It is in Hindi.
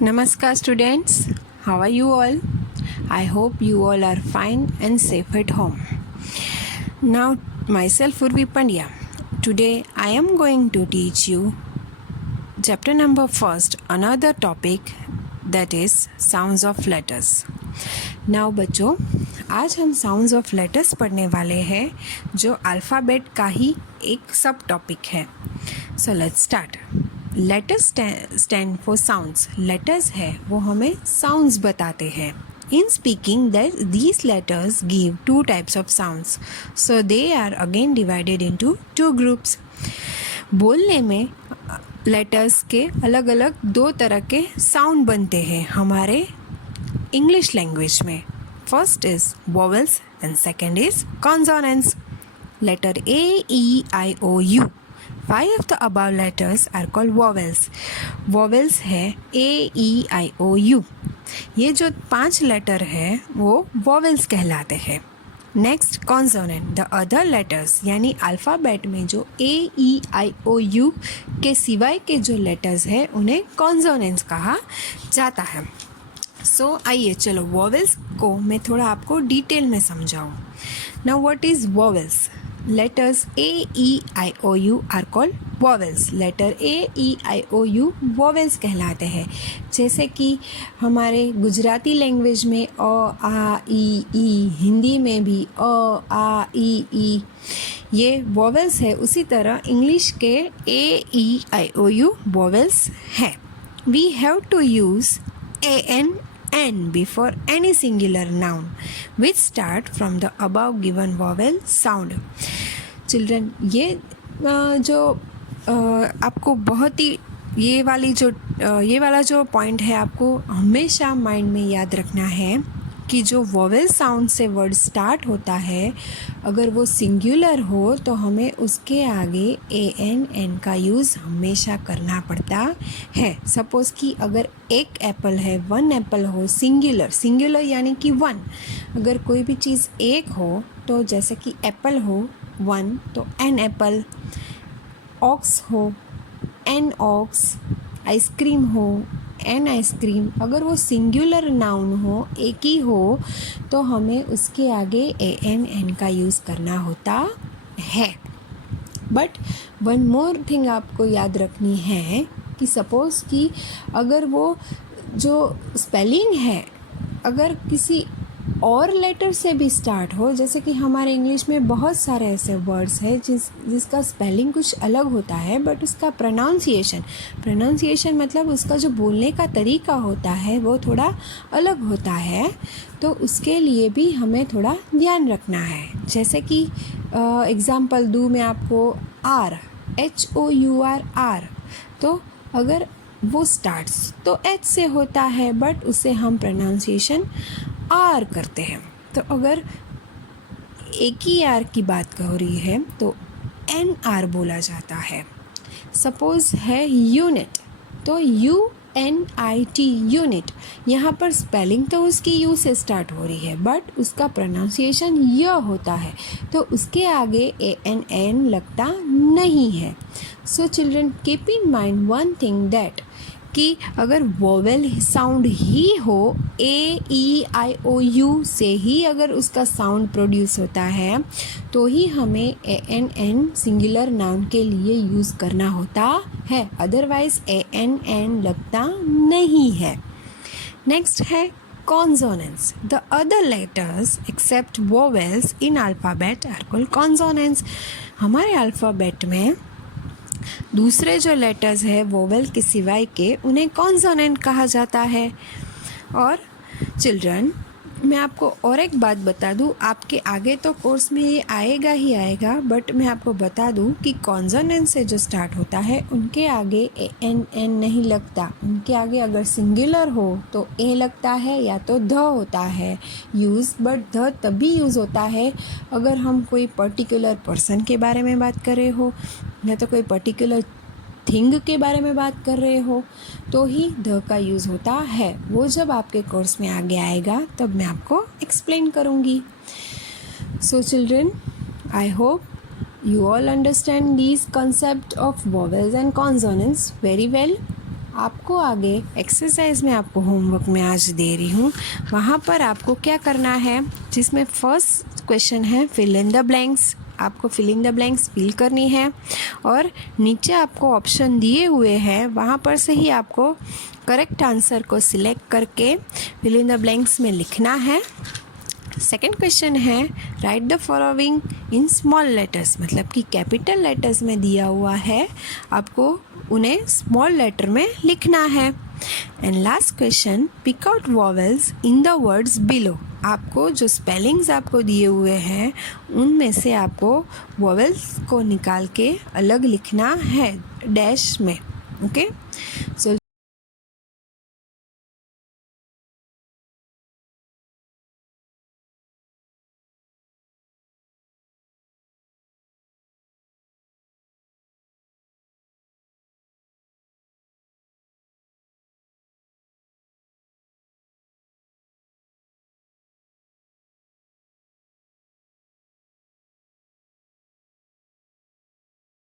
Namaskar students, how are you all? I hope you all are fine and safe at home. Now myself Urvi Pandya. Today I am going to teach you chapter number first, another topic that is sounds of letters. Now बच्चों, आज हम साउंड्स ऑफ लेटर्स पढ़ने वाले हैं जो अल्फ़ाबेट का ही एक सब टॉपिक है. So let's start. Letters stand for sounds. Letters है वो हमें साउंड्स बताते हैं. In speaking, these letters give two types of sounds. So they are again divided into two groups. बोलने में लेटर्स के अलग अलग दो तरह के साउंड बनते हैं हमारे इंग्लिश लैंग्वेज में. First is vowels and second is consonants. Letter A, E, I, O, U. 5 of the above letters are called vowels. Vowels है A, E, I, O, U. ये जो 5 लेटर है वो vowels कहलाते हैं. Next consonant. The other letters यानी अल्फ़ाबेट में जो A, E, I, O, U के सिवाय के जो लेटर्स हैं उन्हें कॉन्सोनेंट्स कहा जाता है. सो आइए चलो वोवेल्स को मैं थोड़ा आपको डिटेल में समझाऊँ. Now what is vowels? Letters A, E, I, O, U are called vowels. Letter A, E, I, O, U vowels कहलाते हैं. जैसे कि हमारे गुजराती लैंग्वेज में अ, आ, ई, ई, हिंदी में भी अ, आ, ई, ये वोवेल्स है. उसी तरह इंग्लिश के A, E, I, O, U vowels है. We have to use an before any singular noun which start from the above given vowel sound. Children, ये जो आपको बहुत ही ये वाला जो पॉइंट है आपको हमेशा माइंड में याद रखना है कि जो वोवेल साउंड से वर्ड स्टार्ट होता है अगर वो सिंगुलर हो तो हमें उसके आगे an का यूज़ हमेशा करना पड़ता है. सपोज़ कि अगर एक एप्पल है, 1 एप्पल हो, सिंगुलर यानी कि 1. अगर कोई भी चीज़ एक हो तो जैसे कि एप्पल हो 1 तो एन एप्पल. ऑक्स हो एन ऑक्स. आइसक्रीम हो एन आइसक्रीम. अगर वो सिंगुलर नाउन हो, एक ही हो, तो हमें उसके आगे an का यूज़ करना होता है. बट वन मोर थिंग आपको याद रखनी है कि सपोज़ कि अगर वो जो स्पेलिंग है अगर किसी और लेटर से भी स्टार्ट हो, जैसे कि हमारे इंग्लिश में बहुत सारे ऐसे वर्ड्स हैं जिसका स्पेलिंग कुछ अलग होता है बट उसका प्रोनाउंसिएशन मतलब उसका जो बोलने का तरीका होता है वो थोड़ा अलग होता है. तो उसके लिए भी हमें थोड़ा ध्यान रखना है. जैसे कि एग्ज़ाम्पल दूँ मैं आपको. HOUR. तो अगर वो स्टार्ट्स तो H से होता है बट उसे हम प्रोनाउंसिएशन आर करते हैं. तो अगर एक ही आर की बात हो रही है तो NR बोला जाता है. सपोज़ है यूनिट तो UNIT यूनिट. यहाँ पर स्पेलिंग तो उसकी यू से स्टार्ट हो रही है बट उसका प्रोनाउंसिएशन य होता है तो उसके आगे ANN लगता नहीं है. So children keep in mind one thing that कि अगर वोवेल साउंड ही हो A, E, I, O, U से ही अगर उसका साउंड प्रोड्यूस होता है तो ही हमें ANN सिंगुलर नाउन के लिए यूज़ करना होता है. अदरवाइज ANN लगता नहीं है. नेक्स्ट है consonants. The other letters except vowels in alphabet are called consonants. हमारे अल्फ़ाबेट में दूसरे जो लेटर्स है वोवेल के सिवाय के उन्हें कॉन्सोनेंट कहा जाता है. और चिल्ड्रन मैं आपको और एक बात बता दूँ, आपके आगे तो कोर्स में ये आएगा ही आएगा बट मैं आपको बता दूँ कि कॉन्सोनेंट से जो स्टार्ट होता है उनके आगे ANN नहीं लगता. उनके आगे अगर सिंगुलर हो तो A लगता है या तो ध होता है यूज़. बट ध तभी यूज़ होता है अगर हम कोई पर्टिकुलर पर्सन के बारे में बात कर रहे हो या तो कोई पर्टिकुलर थिंग के बारे में बात कर रहे हो तो ही ध का यूज़ होता है. वो जब आपके कोर्स में आगे आएगा तब मैं आपको एक्सप्लेन करूँगी. So children, I hope you all understand these concept of vowels and consonants very well. आपको आगे एक्सरसाइज में आपको होमवर्क में आज दे रही हूँ, वहाँ पर आपको क्या करना है, जिसमें फर्स्ट क्वेश्चन है फिल इन द ब्लैंक्स। आपको fill in the blanks fill करनी है और नीचे आपको ऑप्शन दिए हुए हैं, वहाँ पर से ही आपको करेक्ट आंसर को सिलेक्ट करके फिल इन द ब्लैंक्स में लिखना है। सेकेंड क्वेश्चन है right the following in small letters, मतलब कि कैपिटल लेटर्स में दिया हुआ है, आपको उन्हें स्मॉल लेटर में लिखना है। And last question pick out vowels in the words below. आपको जो स्पेलिंग्स आपको दिए हुए हैं उनमें से आपको वॉवेल्स को निकाल के अलग लिखना है डैश में। ओके,